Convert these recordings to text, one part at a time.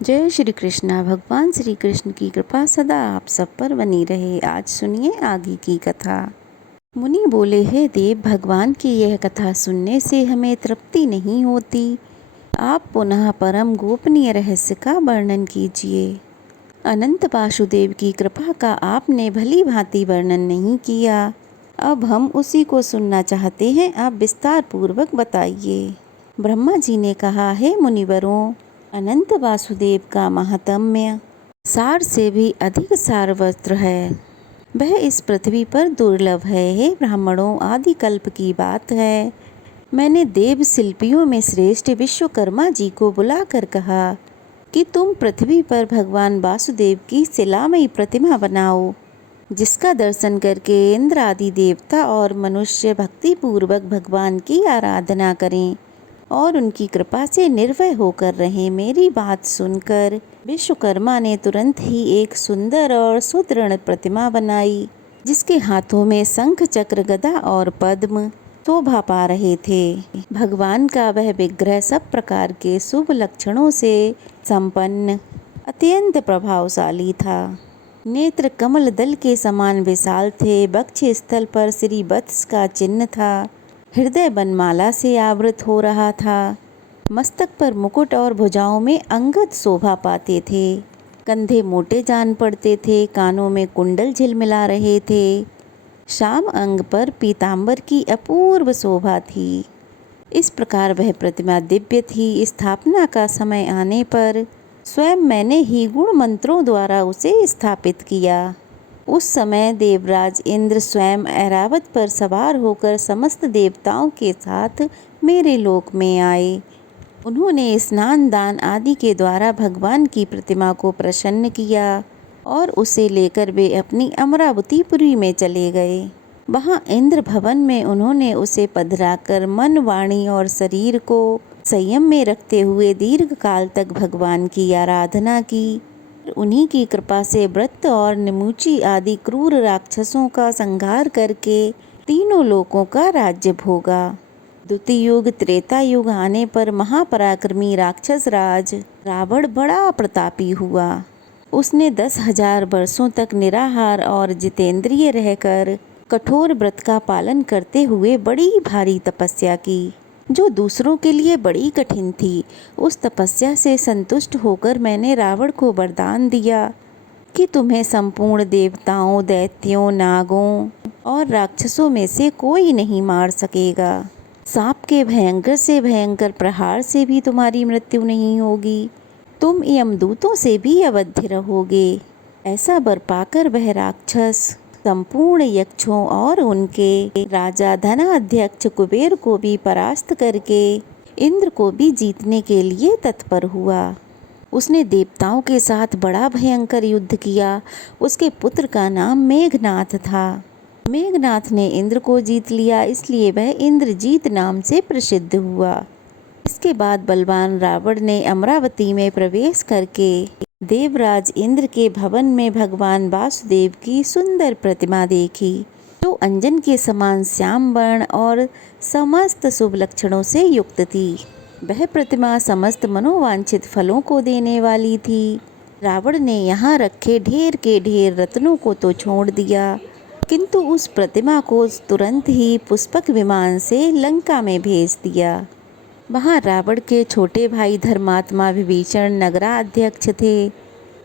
जय श्री कृष्णा। भगवान श्री कृष्ण की कृपा सदा आप सब पर बनी रहे। आज सुनिए आगे की कथा। मुनि बोले, हे देव, भगवान की यह कथा सुनने से हमें तृप्ति नहीं होती। आप पुनः परम गोपनीय रहस्य का वर्णन कीजिए। अनंत वासुदेव की कृपा का आपने भली भांति वर्णन नहीं किया। अब हम उसी को सुनना चाहते हैं। आप विस्तार पूर्वक बताइए। ब्रह्मा जी ने कहा, हे मुनिवरों, अनंत वासुदेव का महात्म्य सार से भी अधिक सारवस्त्र है। वह इस पृथ्वी पर दुर्लभ है। हे ब्राह्मणों, आदि कल्प की बात है। मैंने देव शिल्पियों में श्रेष्ठ विश्वकर्मा जी को बुलाकर कहा कि तुम पृथ्वी पर भगवान वासुदेव की शिलामयी प्रतिमा बनाओ, जिसका दर्शन करके इंद्र आदि देवता और मनुष्य भक्ति पूर्वक भगवान की आराधना करें और उनकी कृपा से निर्भय होकर रहें। मेरी बात सुनकर विश्वकर्मा ने तुरंत ही एक सुंदर और सुदृढ़ प्रतिमा बनाई, जिसके हाथों में शंख, चक्र, गदा और पद्म शोभा पा रहे थे। भगवान का वह विग्रह सब प्रकार के शुभ लक्षणों से संपन्न अत्यंत प्रभावशाली था। नेत्र कमल दल के समान विशाल थे। वक्ष स्थल पर श्री वत्स का चिन्ह था। हृदय बनमाला से आवृत हो रहा था। मस्तक पर मुकुट और भुजाओं में अंगद शोभा पाते थे। कंधे मोटे जान पड़ते थे। कानों में कुंडल झिलमिला रहे थे। शाम अंग पर पीतांबर की अपूर्व शोभा थी। इस प्रकार वह प्रतिमा दिव्य थी। स्थापना का समय आने पर स्वयं मैंने ही गुण मंत्रों द्वारा उसे स्थापित किया। उस समय देवराज इंद्र स्वयं ऐरावत पर सवार होकर समस्त देवताओं के साथ मेरे लोक में आए। उन्होंने स्नान दान आदि के द्वारा भगवान की प्रतिमा को प्रसन्न किया और उसे लेकर वे अपनी अमरावतीपुरी में चले गए। वहाँ इंद्र भवन में उन्होंने उसे पधराकर मन, वाणी और शरीर को संयम में रखते हुए दीर्घ काल तक भगवान की आराधना की। उन्हीं की कृपा से वृत्त और निमुची आदि क्रूर राक्षसों का संहार करके तीनों लोकों का राज्य भोगा। द्वितीय युग त्रेता युग आने पर महापराक्रमी राक्षस राज रावण बड़ा प्रतापी हुआ। उसने 10,000 वर्षों तक निराहार और जितेंद्रिय रहकर कठोर व्रत का पालन करते हुए बड़ी भारी तपस्या की, जो दूसरों के लिए बड़ी कठिन थी। उस तपस्या से संतुष्ट होकर मैंने रावण को वरदान दिया कि तुम्हें संपूर्ण देवताओं, दैत्यों, नागों और राक्षसों में से कोई नहीं मार सकेगा। सांप के भयंकर से भयंकर प्रहार से भी तुम्हारी मृत्यु नहीं होगी। तुम यमदूतों से भी अवध्य रहोगे। ऐसा वर पाकर वह राक्षस संपूर्ण यक्षों और उनके राजा धनाध्यक्ष कुबेर को भी परास्त करके इंद्र को भी जीतने के लिए तत्पर हुआ। उसने देवताओं के साथ बड़ा भयंकर युद्ध किया। उसके पुत्र का नाम मेघनाथ था। मेघनाथ ने इंद्र को जीत लिया, इसलिए वह इंद्रजीत नाम से प्रसिद्ध हुआ। इसके बाद बलवान रावण ने अमरावती में प्रवेश करके देवराज इंद्र के भवन में भगवान वासुदेव की सुंदर प्रतिमा देखी, जो अंजन के समान श्याम वर्ण और समस्त शुभ लक्षणों से युक्त थी। वह प्रतिमा समस्त मनोवांछित फलों को देने वाली थी। रावण ने यहाँ रखे ढेर के ढेर रत्नों को तो छोड़ दिया, किंतु उस प्रतिमा को तुरंत ही पुष्पक विमान से लंका में भेज दिया। वहाँ रावण के छोटे भाई धर्मात्मा विभीषण नगराध्यक्ष थे।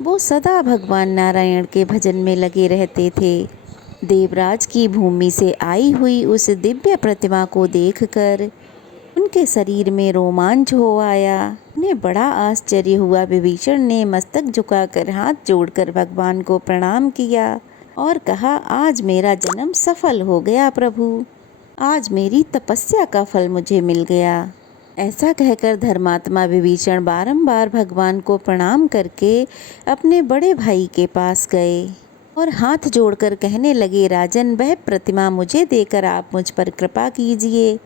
वो सदा भगवान नारायण के भजन में लगे रहते थे। देवराज की भूमि से आई हुई उस दिव्य प्रतिमा को देखकर उनके शरीर में रोमांच हो आया। उन्हें बड़ा आश्चर्य हुआ। विभीषण ने मस्तक झुकाकर हाथ जोड़कर भगवान को प्रणाम किया और कहा, आज मेरा जन्म सफल हो गया प्रभु। आज मेरी तपस्या का फल मुझे मिल गया। ऐसा कहकर धर्मात्मा विभीषण बारंबार भगवान को प्रणाम करके अपने बड़े भाई के पास गए और हाथ जोड़कर कहने लगे, राजन, वह प्रतिमा मुझे देकर आप मुझ पर कृपा कीजिए।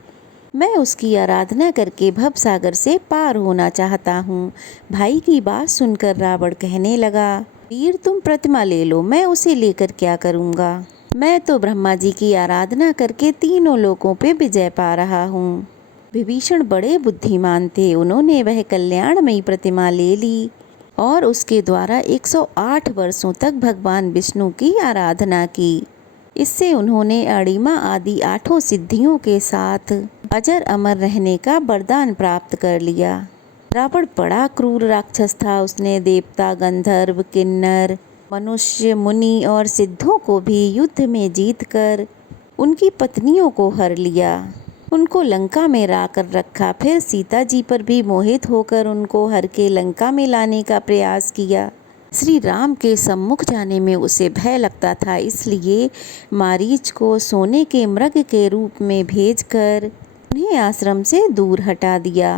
मैं उसकी आराधना करके भवसागर से पार होना चाहता हूँ। भाई की बात सुनकर रावण कहने लगा, वीर, तुम प्रतिमा ले लो, मैं उसे लेकर क्या करूँगा। मैं तो ब्रह्मा जी की आराधना करके तीनों लोकों पे विजय पा रहा हूँ। विभीषण बड़े बुद्धिमान थे। उन्होंने वह कल्याणमयी प्रतिमा ले ली और उसके द्वारा 108 वर्षों तक भगवान विष्णु की आराधना की। इससे उन्होंने अणिमा आदि 8 सिद्धियों के साथ अजर अमर रहने का वरदान प्राप्त कर लिया। रावण बड़ा क्रूर राक्षस था। उसने देवता, गंधर्व, किन्नर, मनुष्य, मुनि और सिद्धों को भी युद्ध में जीतकर उनकी पत्नियों को हर लिया, उनको लंका में लाकर रखा। फिर सीता जी पर भी मोहित होकर उनको हर के लंका में लाने का प्रयास किया। श्री राम के सम्मुख जाने में उसे भय लगता था, इसलिए मारीच को सोने के मृग के रूप में भेजकर उन्हें आश्रम से दूर हटा दिया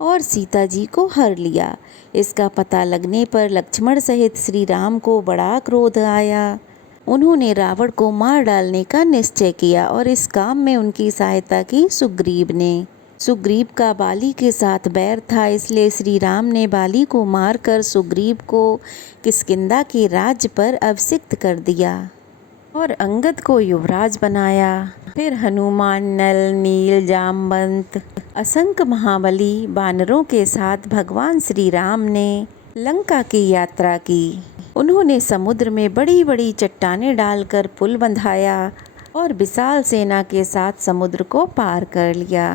और सीता जी को हर लिया। इसका पता लगने पर लक्ष्मण सहित श्री राम को बड़ा क्रोध आया। उन्होंने रावण को मार डालने का निश्चय किया और इस काम में उनकी सहायता की सुग्रीव ने। सुग्रीव का बाली के साथ बैर था, इसलिए श्री राम ने बाली को मारकर सुग्रीव को किष्किंधा के राज्य पर अभिषिक्त कर दिया और अंगद को युवराज बनाया। फिर हनुमान, नल, नील, जामवंत, असंख्य महाबली वानरों के साथ भगवान श्री राम ने लंका की यात्रा की। उन्होंने समुद्र में बड़ी बड़ी चट्टानें डालकर पुल बंधाया और विशाल सेना के साथ समुद्र को पार कर लिया।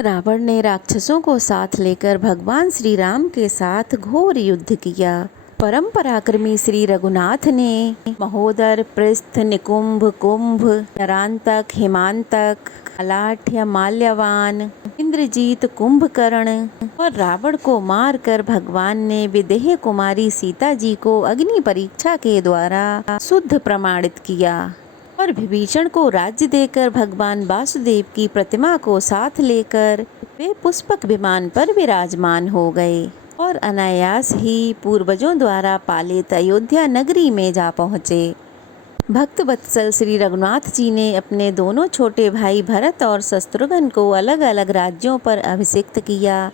रावण ने राक्षसों को साथ लेकर भगवान श्री राम के साथ घोर युद्ध किया। परम पराक्रमी श्री रघुनाथ ने महोदर, पृष्ठ, निकुंभ, कुंभ, नरांतक, हिमांतक, अलाठ्य, माल्यवान, इंद्रजीत, कुंभकर्ण और रावण को मारकर भगवान ने विदेह कुमारी सीता जी को अग्नि परीक्षा के द्वारा शुद्ध प्रमाणित किया और विभीषण को राज्य देकर भगवान वासुदेव की प्रतिमा को साथ लेकर वे पुष्पक विमान पर विराजमान हो गए और अनायास ही पूर्वजों द्वारा पालित अयोध्या नगरी में जा पहुँचे। भक्त वत्सल श्री रघुनाथ जी ने अपने दोनों छोटे भाई भरत और शत्रुघ्न को अलग अलग राज्यों पर अभिषिक्त किया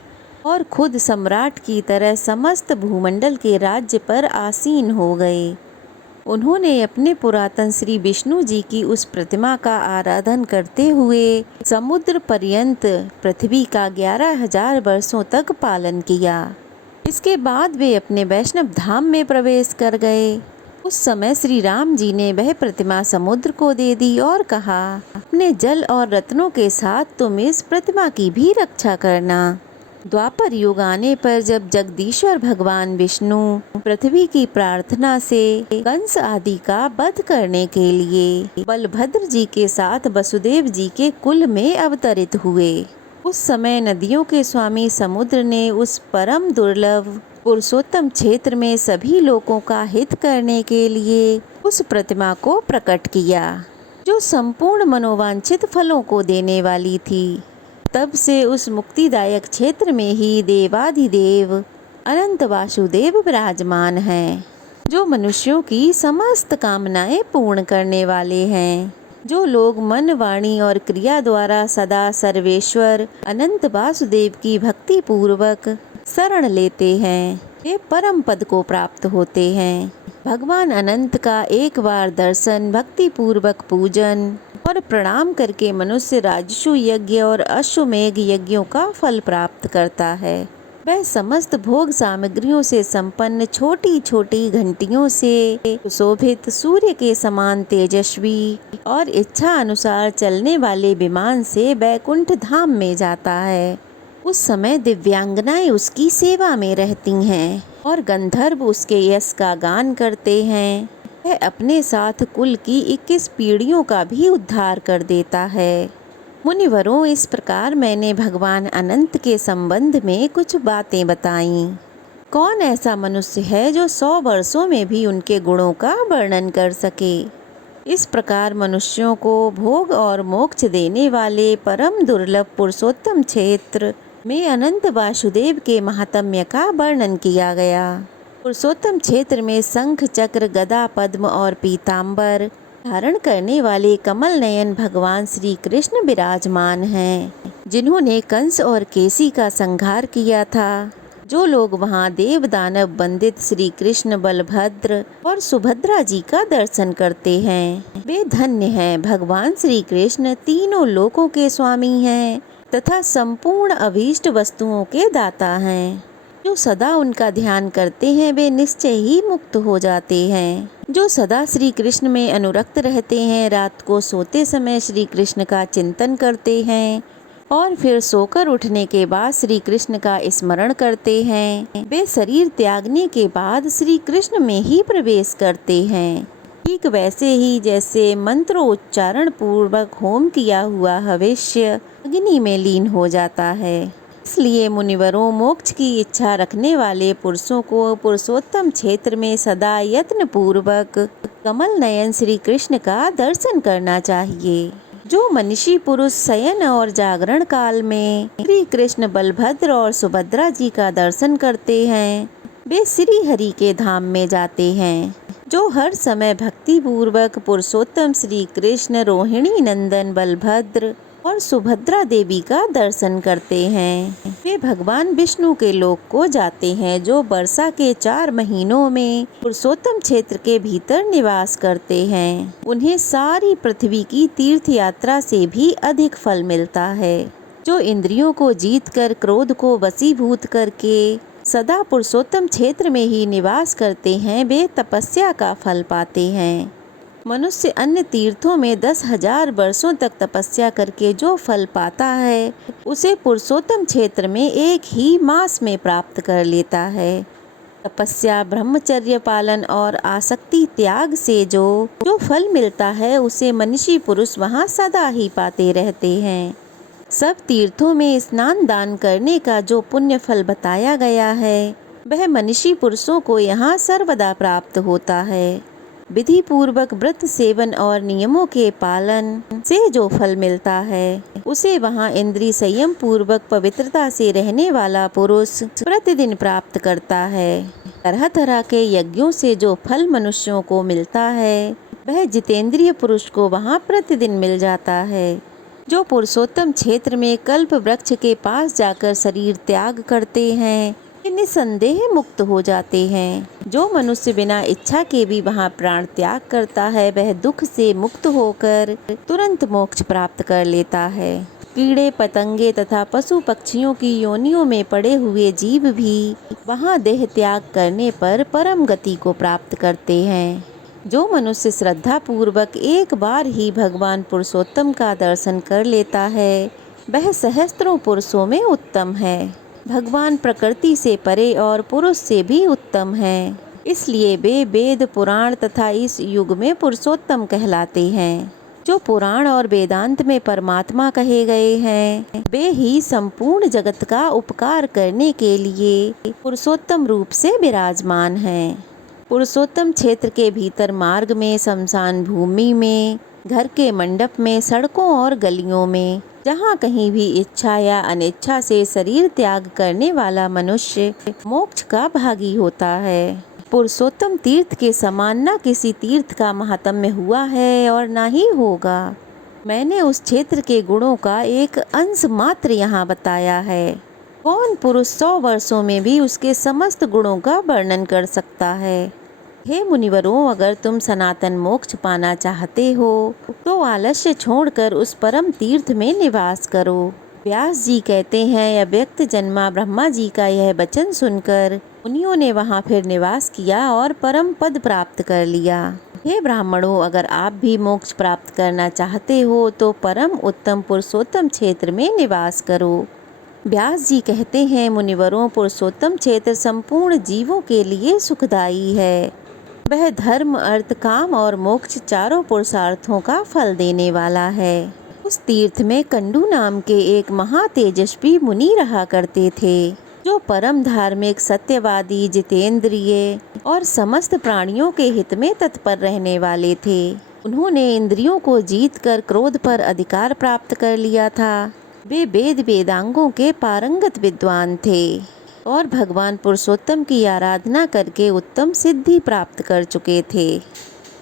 और खुद सम्राट की तरह समस्त भूमंडल के राज्य पर आसीन हो गए। उन्होंने अपने पुरातन श्री विष्णु जी की उस प्रतिमा का आराधन करते हुए समुद्र पर्यंत पृथ्वी का 11,000 वर्षों तक पालन किया। इसके बाद वे अपने वैष्णव धाम में प्रवेश कर गए। उस समय श्री राम जी ने वह प्रतिमा समुद्र को दे दी और कहा, अपने जल और रत्नों के साथ तुम इस प्रतिमा की भी रक्षा करना। द्वापर युग आने पर जब जगदीश्वर भगवान विष्णु पृथ्वी की प्रार्थना से कंस आदि का वध करने के लिए बलभद्र जी के साथ वसुदेव जी के कुल में अवतरित हुए, उस समय नदियों के स्वामी समुद्र ने उस परम दुर्लभ पुरुषोत्तम क्षेत्र में सभी लोगों का हित करने के लिए उस प्रतिमा को प्रकट किया, जो संपूर्ण मनोवांछित फलों को देने वाली थी। तब से उस मुक्तिदायक क्षेत्र में ही देवाधिदेव अनंत वासुदेव विराजमान हैं, जो मनुष्यों की समस्त कामनाएं पूर्ण करने वाले हैं। जो लोग मन, वाणी और क्रिया द्वारा सदा सर्वेश्वर अनंत वासुदेव की भक्ति पूर्वक शरण लेते हैं, वे परम पद को प्राप्त होते हैं। भगवान अनंत का एक बार दर्शन, भक्ति पूर्वक पूजन और प्रणाम करके मनुष्य राजसु यज्ञ और अश्वमेघ यज्ञों का फल प्राप्त करता है। वह समस्त भोग सामग्रियों से संपन्न छोटी छोटी घंटियों से सुशोभित सूर्य के समान तेजस्वी और इच्छा अनुसार चलने वाले विमान से वैकुंठ धाम में जाता है। उस समय दिव्यांगनाएं उसकी सेवा में रहती हैं और गंधर्व उसके यश का गान करते हैं। वह अपने साथ कुल की 21 पीढ़ियों का भी उद्धार कर देता है। मुनिवरों, इस प्रकार मैंने भगवान अनंत के संबंध में कुछ बातें बताईं। कौन ऐसा मनुष्य है जो 100 वर्षों में भी उनके गुणों का वर्णन कर सके। इस प्रकार मनुष्यों को भोग और मोक्ष देने वाले परम दुर्लभ पुरुषोत्तम क्षेत्र में अनंत वासुदेव के महात्म्य का वर्णन किया गया। पुरुषोत्तम क्षेत्र में शंख, चक्र, गदा, पद्म और पीतांबर धारण करने वाले कमल नयन भगवान श्री कृष्ण विराजमान हैं, जिन्होंने कंस और केसी का संहार किया था। जो लोग वहां देव दानव वंदित श्री कृष्ण, बलभद्र और सुभद्रा जी का दर्शन करते हैं, वे धन्य हैं। भगवान श्री कृष्ण तीनों लोकों के स्वामी हैं तथा संपूर्ण अभीष्ट वस्तुओं के दाता हैं। जो सदा उनका ध्यान करते हैं वे निश्चय ही मुक्त हो जाते हैं। जो सदा श्री कृष्ण में अनुरक्त रहते हैं, रात को सोते समय श्री कृष्ण का चिंतन करते हैं और फिर सोकर उठने के बाद श्री कृष्ण का स्मरण करते हैं, वे शरीर त्यागने के बाद श्री कृष्ण में ही प्रवेश करते हैं। ठीक वैसे ही जैसे मंत्रोच्चारण पूर्वक होम किया हुआ हविष्य अग्नि में लीन हो जाता है। इसलिए मुनिवरों, मोक्ष की इच्छा रखने वाले पुरुषों को पुरुषोत्तम क्षेत्र में सदा यत्न पूर्वक कमल नयन श्री कृष्ण का दर्शन करना चाहिए। जो मनीषी पुरुष शयन और जागरण काल में श्री कृष्ण, बलभद्र और सुभद्रा जी का दर्शन करते हैं, वे श्री हरि के धाम में जाते हैं। जो हर समय भक्ति पूर्वक पुरुषोत्तम श्री कृष्ण, रोहिणी नंदन बलभद्र और सुभद्रा देवी का दर्शन करते हैं, वे भगवान विष्णु के लोक को जाते हैं। जो वर्षा के 4 महीनों में पुरुषोत्तम क्षेत्र के भीतर निवास करते हैं, उन्हें सारी पृथ्वी की तीर्थ यात्रा से भी अधिक फल मिलता है। जो इंद्रियों को जीतकर, क्रोध को वशीभूत करके सदा पुरुषोत्तम क्षेत्र में ही निवास करते हैं, वे तपस्या का फल पाते हैं। मनुष्य अन्य तीर्थों में 10,000 वर्षों तक तपस्या करके जो फल पाता है, उसे पुरुषोत्तम क्षेत्र में एक ही मास में प्राप्त कर लेता है। तपस्या, ब्रह्मचर्य पालन और आसक्ति त्याग से जो फल मिलता है, उसे मनीषी पुरुष वहाँ सदा ही पाते रहते हैं। सब तीर्थों में स्नान दान करने का जो पुण्य फल बताया गया है, वह मनीषी पुरुषों को यहाँ सर्वदा प्राप्त होता है। विधि पूर्वक व्रत सेवन और नियमों के पालन से जो फल मिलता है, उसे वहाँ इंद्रिय संयम पूर्वक पवित्रता से रहने वाला पुरुष प्रतिदिन प्राप्त करता है। तरह तरह के यज्ञों से जो फल मनुष्यों को मिलता है, वह जितेंद्रिय पुरुष को वहाँ प्रतिदिन मिल जाता है। जो पुरुषोत्तम क्षेत्र में कल्प वृक्ष के पास जाकर शरीर त्याग करते हैं, निसंदेह मुक्त हो जाते हैं। जो मनुष्य बिना इच्छा के भी वहाँ प्राण त्याग करता है, वह दुख से मुक्त होकर तुरंत मोक्ष प्राप्त कर लेता है। कीड़े पतंगे तथा पशु पक्षियों की योनियों में पड़े हुए जीव भी वहाँ देह त्याग करने पर परम गति को प्राप्त करते हैं। जो मनुष्य श्रद्धा पूर्वक एक बार ही भगवान पुरुषोत्तम का दर्शन कर लेता है, वह सहस्त्रों पुरुषों में उत्तम है। भगवान प्रकृति से परे और पुरुष से भी उत्तम हैं, इसलिए वे वेद, पुराण तथा इस युग में पुरुषोत्तम कहलाते हैं। जो पुराण और वेदांत में परमात्मा कहे गए हैं, वे ही संपूर्ण जगत का उपकार करने के लिए पुरुषोत्तम रूप से विराजमान हैं। पुरुषोत्तम क्षेत्र के भीतर मार्ग में, शमशान भूमि में, घर के मंडप में, सड़कों और गलियों में, जहाँ कहीं भी इच्छा या अनिच्छा से शरीर त्याग करने वाला मनुष्य मोक्ष का भागी होता है। पुरुषोत्तम तीर्थ के समान न किसी तीर्थ का महात्म्य हुआ है और न ही होगा। मैंने उस क्षेत्र के गुणों का एक अंश मात्र यहाँ बताया है। कौन पुरुष 100 वर्षों में भी उसके समस्त गुणों का वर्णन कर सकता है। हे मुनिवरों, अगर तुम सनातन मोक्ष पाना चाहते हो तो आलस्य छोड़कर उस परम तीर्थ में निवास करो। व्यास जी कहते हैं, अव्यक्त जन्मा ब्रह्मा जी का यह वचन सुनकर मुनियों ने वहाँ फिर निवास किया और परम पद प्राप्त कर लिया। हे ब्राह्मणों, अगर आप भी मोक्ष प्राप्त करना चाहते हो तो परम उत्तम पुरुषोत्तम क्षेत्र में निवास करो। व्यास जी कहते हैं, मुनिवरों, पुरुषोत्तम क्षेत्र संपूर्ण जीवों के लिए सुखदायी है। वह धर्म, अर्थ, काम और मोक्ष चारों पुरुषार्थों का फल देने वाला है। उस तीर्थ में कंडू नाम के एक महातेजस्वी मुनि रहा करते थे, जो परम धार्मिक, सत्यवादी, जितेंद्रिय और समस्त प्राणियों के हित में तत्पर रहने वाले थे। उन्होंने इंद्रियों को जीतकर क्रोध पर अधिकार प्राप्त कर लिया था। वे वेद वेदांगों के पारंगत विद्वान थे और भगवान पुरुषोत्तम की आराधना करके उत्तम सिद्धि प्राप्त कर चुके थे।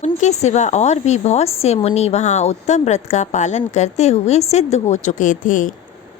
उनके सिवा और भी बहुत से मुनि वहाँ उत्तम व्रत का पालन करते हुए सिद्ध हो चुके थे।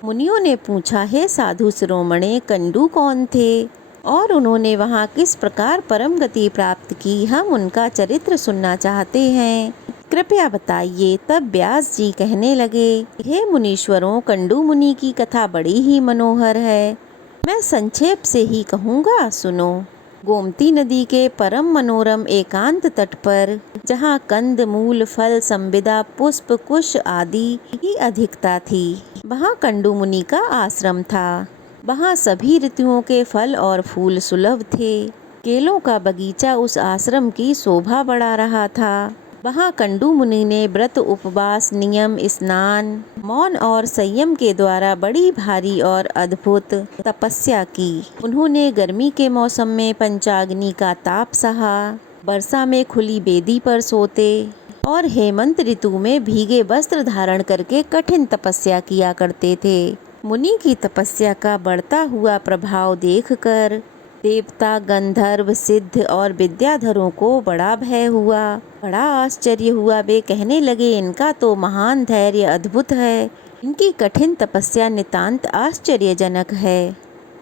मुनियों ने पूछा, हे साधु शिरोमणे, कंडू कौन थे और उन्होंने वहाँ किस प्रकार परम गति प्राप्त की? हम उनका चरित्र सुनना चाहते हैं, कृपया बताइए। तब व्यास जी कहने लगे, हे मुनीश्वरों, कंडू मुनि की कथा बड़ी ही मनोहर है। मैं संक्षेप से ही कहूँगा, सुनो। गोमती नदी के परम मनोरम एकांत तट पर, जहाँ कंद मूल फल संविदा पुष्प कुश आदि की अधिकता थी, वहाँ कंडू मुनि का आश्रम था। वहाँ सभी ऋतुओं के फल और फूल सुलभ थे। केलों का बगीचा उस आश्रम की शोभा बढ़ा रहा था। वहाँ कंडू मुनि ने व्रत उपवास नियम स्नान मौन और संयम के द्वारा बड़ी भारी और अद्भुत तपस्या की। उन्होंने गर्मी के मौसम में पंचाग्नि का ताप सहा, वर्षा में खुली बेदी पर सोते और हेमंत ऋतु में भीगे वस्त्र धारण करके कठिन तपस्या किया करते थे। मुनि की तपस्या का बढ़ता हुआ प्रभाव देखकर देवता गंधर्व सिद्ध और विद्याधरों को बड़ा भय हुआ, बड़ा आश्चर्य हुआ। वे कहने लगे, इनका तो महान धैर्य अद्भुत है, इनकी कठिन तपस्या नितांत आश्चर्यजनक है।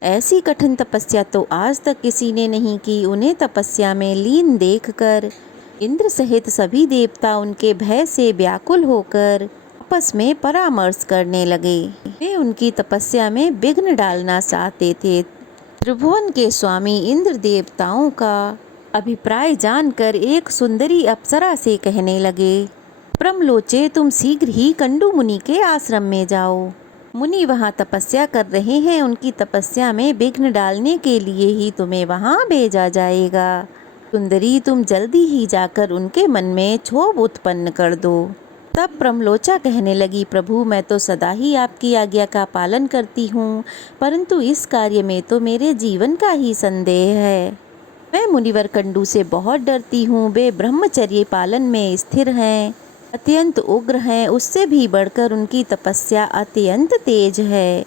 ऐसी कठिन तपस्या तो आज तक किसी ने नहीं की। उन्हें तपस्या में लीन देखकर इंद्र सहित सभी देवता उनके भय से व्याकुल होकर आपस में परामर्श करने लगे। वे उनकी तपस्या में विघ्न डालना चाहते थे। त्रिभुवन के स्वामी इंद्र देवताओं का अभिप्राय जानकर एक सुंदरी अप्सरा से कहने लगे, प्रमलोचे, तुम शीघ्र ही कंडू मुनि के आश्रम में जाओ। मुनि वहाँ तपस्या कर रहे हैं, उनकी तपस्या में विघ्न डालने के लिए ही तुम्हें वहाँ भेजा जाएगा। सुंदरी, तुम जल्दी ही जाकर उनके मन में क्षोभ उत्पन्न कर दो। तब प्रमलोचा कहने लगी, प्रभु, मैं तो सदा ही आपकी आज्ञा का पालन करती हूँ, परंतु इस कार्य में तो मेरे जीवन का ही संदेह है। मैं मुनिवर कंडू से बहुत डरती हूँ। वे ब्रह्मचर्य पालन में स्थिर हैं, अत्यंत उग्र हैं, उससे भी बढ़कर उनकी तपस्या अत्यंत तेज है।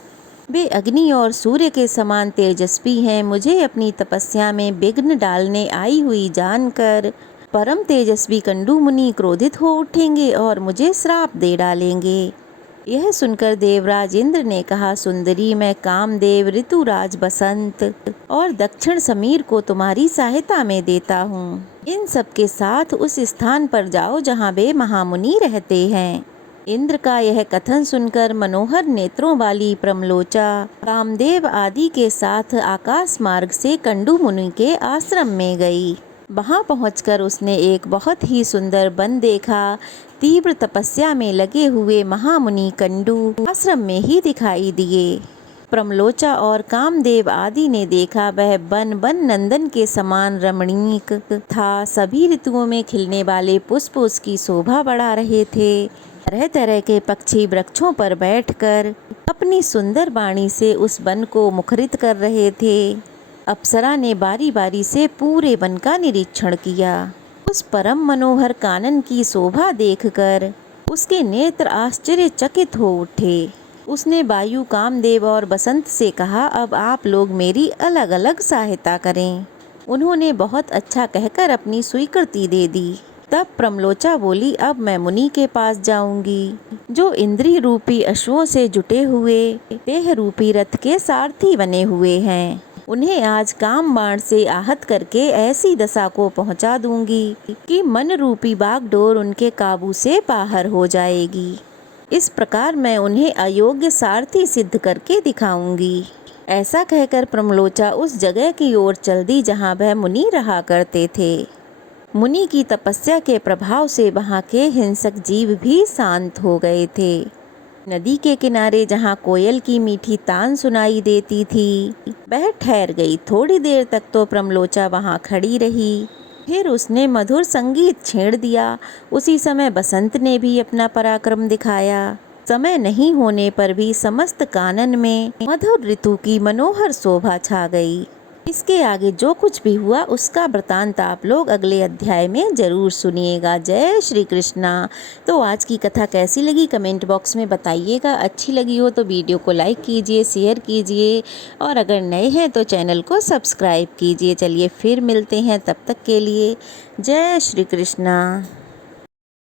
वे अग्नि और सूर्य के समान तेजस्वी हैं। मुझे अपनी तपस्या में विघ्न डालने आई हुई जानकर परम तेजस्वी कंडू मुनि क्रोधित हो उठेंगे और मुझे श्राप दे डालेंगे। यह सुनकर देवराज इंद्र ने कहा, सुंदरी, मैं कामदेव, ऋतुराज बसंत और दक्षिण समीर को तुम्हारी सहायता में देता हूँ। इन सब के साथ उस स्थान पर जाओ जहाँ वे महामुनि रहते हैं। इंद्र का यह कथन सुनकर मनोहर नेत्रों वाली प्रमलोचा कामदेव आदि के साथ आकाश मार्ग से कंडू मुनि के आश्रम में गई। वहां पहुंचकर उसने एक बहुत ही सुंदर वन देखा। तीव्र तपस्या में लगे हुए महामुनि कंडू आश्रम में ही दिखाई दिए। प्रमलोचा और कामदेव आदि ने देखा, वह वन नंदन के समान रमणीक था। सभी ऋतुओं में खिलने वाले पुष्प उसकी शोभा बढ़ा रहे थे। तरह तरह के पक्षी वृक्षों पर बैठकर अपनी सुंदर वाणी से उस वन को मुखरित कर रहे थे। अप्सरा ने बारी बारी से पूरे वन का निरीक्षण किया। उस परम मनोहर कानन की शोभा देखकर उसके नेत्र आश्चर्यचकित हो उठे। उसने वायु, कामदेव और बसंत से कहा, अब आप लोग मेरी अलग अलग सहायता करें। उन्होंने बहुत अच्छा कहकर अपनी स्वीकृति दे दी। तब प्रमलोचा बोली, अब मैं मुनि के पास जाऊंगी, जो इंद्रिय रूपी अश्वों से जुटे हुए देह रूपी रथ के सारथी बने हुए हैं। उन्हें आज काम बाण से आहत करके ऐसी दशा को पहुंचा दूंगी कि मन रूपी बागडोर उनके काबू से बाहर हो जाएगी। इस प्रकार मैं उन्हें अयोग्य सारथी सिद्ध करके दिखाऊंगी। ऐसा कहकर प्रमलोचा उस जगह की ओर चल दी जहाँ वह मुनि रहा करते थे। मुनि की तपस्या के प्रभाव से वहाँ के हिंसक जीव भी शांत हो गए थे। नदी के किनारे जहाँ कोयल की मीठी तान सुनाई देती थी, वह ठहर गई। थोड़ी देर तक तो प्रमलोचा वहाँ खड़ी रही, फिर उसने मधुर संगीत छेड़ दिया। उसी समय बसंत ने भी अपना पराक्रम दिखाया। समय नहीं होने पर भी समस्त कानन में मधुर ऋतु की मनोहर शोभा छा गई। इसके आगे जो कुछ भी हुआ उसका वृतांत आप लोग अगले अध्याय में जरूर सुनिएगा। जय श्री कृष्णा। तो आज की कथा कैसी लगी कमेंट बॉक्स में बताइएगा। अच्छी लगी हो तो वीडियो को लाइक कीजिए, शेयर कीजिए और अगर नए हैं तो चैनल को सब्सक्राइब कीजिए। चलिए फिर मिलते हैं, तब तक के लिए जय श्री कृष्णा।